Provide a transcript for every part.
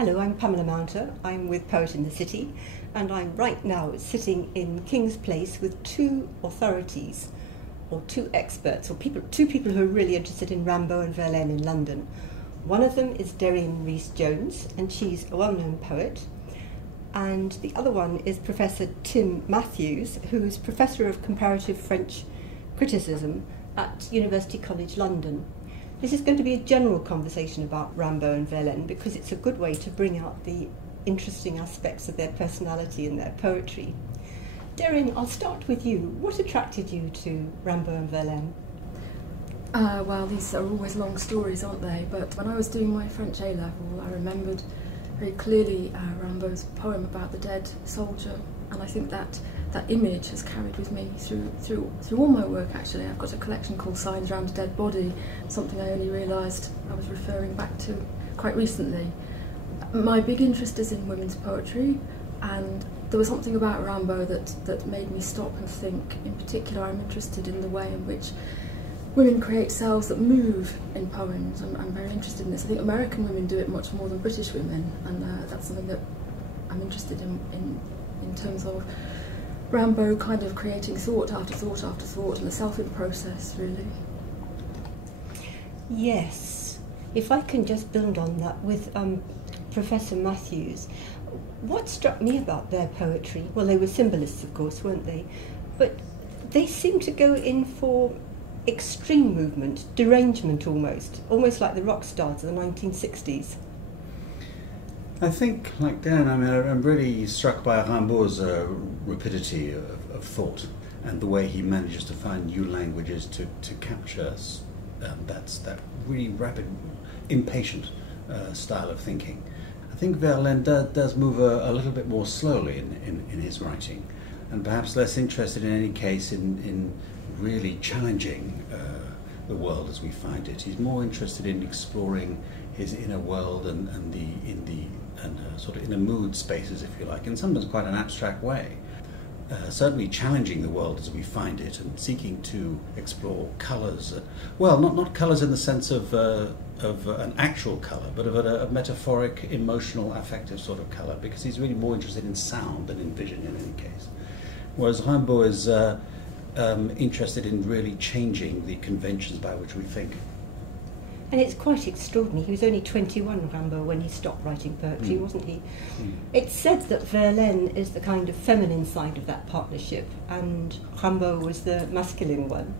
Hello, I'm Pamela Mounter. I'm with Poet in the City, and I'm right now sitting in King's Place with two authorities, or two experts, or two people who are really interested in Rimbaud and Verlaine in London. One of them is Deryn Rees-Jones, and she's a well-known poet. And the other one is Professor Tim Matthews, who's Professor of Comparative French Criticism at University College London. This is going to be a general conversation about Rimbaud and Verlaine because it's a good way to bring out the interesting aspects of their personality and their poetry. Deryn, I'll start with you. What attracted you to Rimbaud and Verlaine? Well, these are always long stories, aren't they? But when I was doing my French A-level, I remembered very clearly Rimbaud's poem about the dead soldier, and I think that image has carried with me through all my work. Actually, I've got a collection called Signs Around a Dead Body, something I only realised I was referring back to quite recently. My big interest is in women's poetry, and there was something about Rimbaud that made me stop and think. In particular, I'm interested in the way in which women create selves that move in poems. I'm very interested in this. I think American women do it much more than British women, and that's something that I'm interested in terms of Rimbaud kind of creating thought after thought after thought, and the selfing process, really. Yes. If I can just build on that with Professor Matthews, what struck me about their poetry, well, they were symbolists, of course, weren't they? But they seemed to go in for extreme movement, derangement almost like the rock stars of the 1960s. I think, like Dan, I'm really struck by Rimbaud's rapidity of thought and the way he manages to find new languages to capture us. That really rapid, impatient style of thinking. I think Verlaine does move a little bit more slowly in his writing, and perhaps less interested in any case in really challenging the world as we find it. He's more interested in exploring his inner world and sort of inner mood spaces, if you like, in sometimes quite an abstract way. Certainly challenging the world as we find it and seeking to explore colours. Well, not colours in the sense of an actual colour, but of a metaphoric, emotional, affective sort of colour, because he's really more interested in sound than in vision in any case. Whereas Rimbaud is interested in really changing the conventions by which we think. And it's quite extraordinary. He was only 21, Rimbaud, when he stopped writing poetry, wasn't he? It's said that Verlaine is the kind of feminine side of that partnership, and Rimbaud was the masculine one.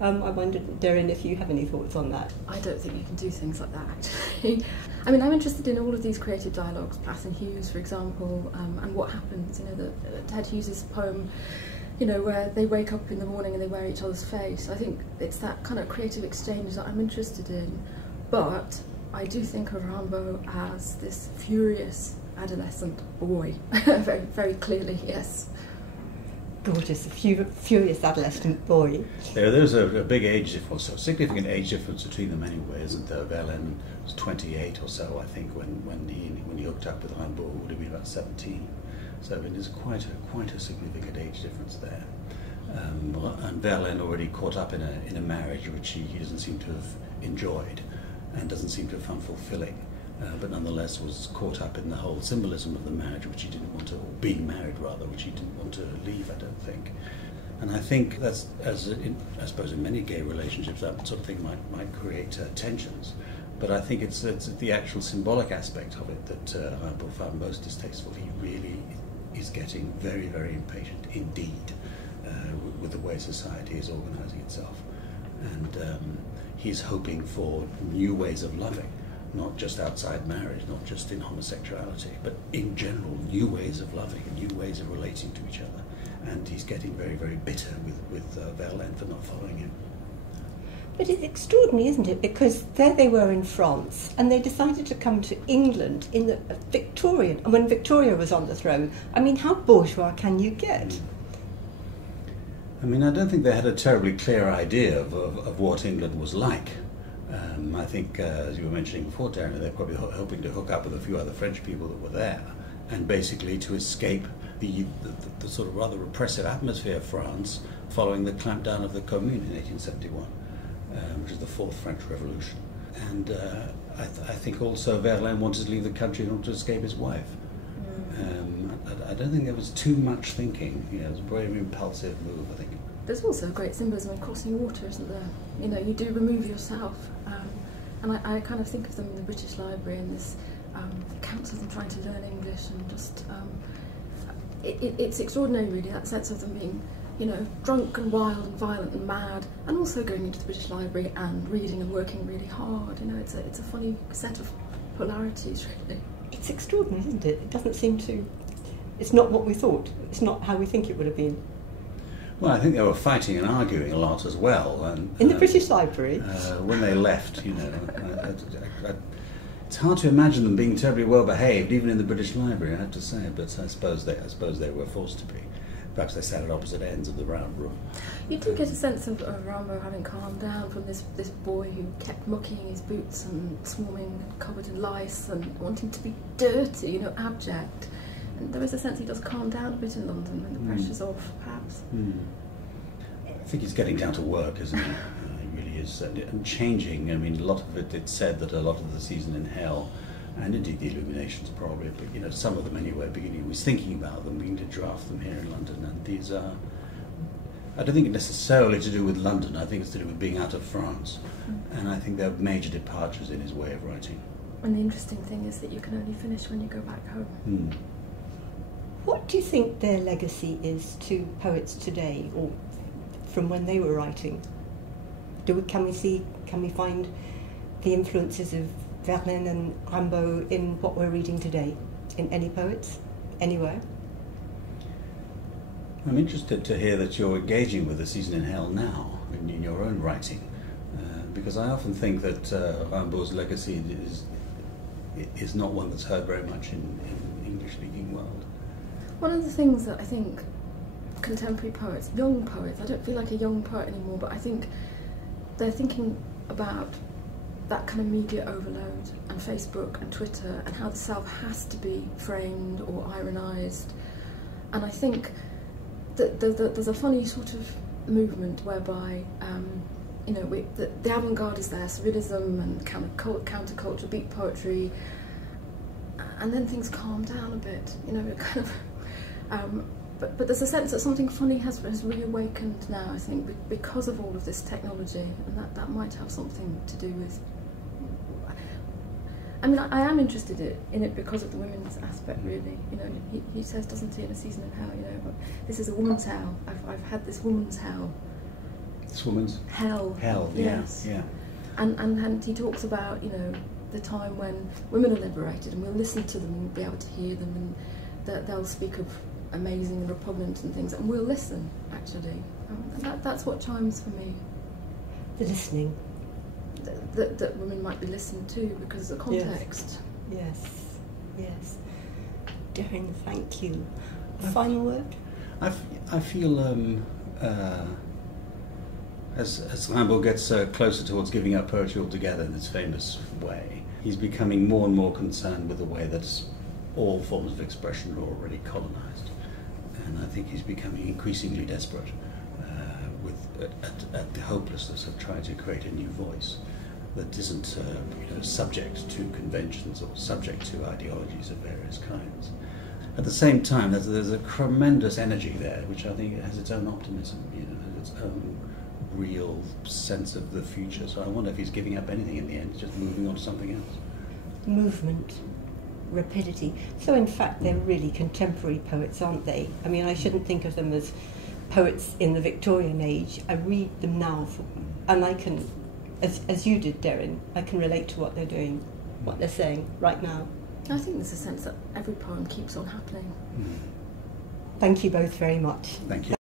I wondered, Deryn, if you have any thoughts on that. I don't think you can do things like that, actually. I mean, I'm interested in all of these creative dialogues, Plath and Hughes, for example, and what happens, Ted Hughes' poem, where they wake up in the morning and they wear each other's face. I think it's that kind of creative exchange that I'm interested in. But I do think of Rimbaud as this furious adolescent boy, very, very clearly, yes. Gorgeous, furious adolescent boy. There's a big age difference, a significant age difference between them anyway, isn't there? Verlaine was 28 or so, I think, when he hooked up with Rimbaud, would have been about 17. So there's quite a significant age difference there. And Verlaine already caught up in a marriage which he doesn't seem to have enjoyed and doesn't seem to have found fulfilling, but nonetheless was caught up in the whole symbolism of the marriage, which he didn't want to, or being married rather, which he didn't want to leave, I don't think. And I think that's, I suppose in many gay relationships, that sort of thing might create tensions. But I think it's the actual symbolic aspect of it that Rimbaud found most distasteful. He really is getting very, very impatient indeed with the way society is organising itself. And he's hoping for new ways of loving, not just outside marriage, not just in homosexuality, but in general, new ways of loving and new ways of relating to each other. And he's getting very, very bitter with Verlaine for not following him. But it's extraordinary, isn't it? Because there they were in France, and they decided to come to England in the Victorian, and when Victoria was on the throne. I mean, how bourgeois can you get? I mean, I don't think they had a terribly clear idea of what England was like. I think, as you were mentioning before, Deryn, they're probably hoping to hook up with a few other French people that were there, and basically to escape the sort of rather repressive atmosphere of France following the clampdown of the Commune in 1871. Which is the fourth French Revolution. And I think also Verlaine wanted to leave the country in order to escape his wife. I don't think there was too much thinking. You know, it was a very impulsive move, I think. There's also a great symbolism in crossing water, isn't there? You know, you do remove yourself. And I kind of think of them in the British Library and this accounts of them trying to learn English and just... it's extraordinary, really, that sense of them being, you know, drunk and wild and violent and mad, and also going into the British Library and reading and working really hard. You know, it's a funny set of polarities, really. It's extraordinary, isn't it? It doesn't seem to... It's not what we thought. It's not how we think it would have been. Well, I think they were fighting and arguing a lot as well. And, in the British Library? When they left, you know. It's hard to imagine them being terribly well behaved, even in the British Library, I have to say. But I suppose they were forced to be. Perhaps they sat at opposite ends of the round room. You do get a sense of Rimbaud having calmed down from this boy who kept mucking his boots and swarming covered in lice and wanting to be dirty, you know, abject. And there is a sense he does calm down a bit in London when the pressure's off, perhaps. I think he's getting down to work, isn't he? He really is. And changing, I mean, a lot of it said that a lot of the season in hell, and indeed the Illuminations probably, but you know, some of them anyway, beginning was thinking about them, beginning to draft them here in London, and these are, I don't think it's necessarily to do with London, I think it's to do with being out of France, and I think there are major departures in his way of writing. And the interesting thing is that you can only finish when you go back home. What do you think their legacy is to poets today, or from when they were writing? Can we find the influences of Verlaine and Rimbaud in what we're reading today? In any poets? Anywhere? I'm interested to hear that you're engaging with The Season in Hell now, in your own writing, because I often think that Rimbaud's legacy is not one that's heard very much in the English-speaking world. One of the things that I think contemporary poets, young poets, I don't feel like a young poet anymore, but I think they're thinking about that kind of media overload and Facebook and Twitter and how the self has to be framed or ironised. And I think that there's a funny sort of movement whereby you know, the avant-garde is there, surrealism and counterculture, beat poetry, and then things calm down a bit, you know, kind of. But there's a sense that something funny has reawakened now, I think, because of all of this technology, and that might have something to do with... I mean, I am interested in it because of the women's aspect, really. You know, he says, doesn't he, in A Season of Hell, you know, but this is a woman's hell. I've had this woman's hell. This woman's? Hell. Hell, yes. Yeah. And he talks about, you know, the time when women are liberated and we'll listen to them and be able to hear them, and that they'll speak of amazing and repugnant and things, and we'll listen, actually. And that's what chimes for me. The listening. That women might be listened to because of the context. Yes. Deryn, thank you. Final word? I feel as Rimbaud gets closer towards giving up poetry altogether in this famous way, he's becoming more and more concerned with the way that all forms of expression are already colonised. And I think he's becoming increasingly desperate at the hopelessness of trying to create a new voice that isn't you know, subject to conventions or subject to ideologies of various kinds. At the same time, there's a tremendous energy there, which I think has its own optimism, you know, has its own real sense of the future. So I wonder if he's giving up anything in the end, just moving on to something else. Movement. Rapidity. So in fact they're really contemporary poets, aren't they? I mean, I shouldn't think of them as poets in the Victorian age. I read them now and I can, as you did, Deryn, I can relate to what they're doing, what they're saying right now. I think there's a sense that every poem keeps on happening. Thank you both very much. Thank you.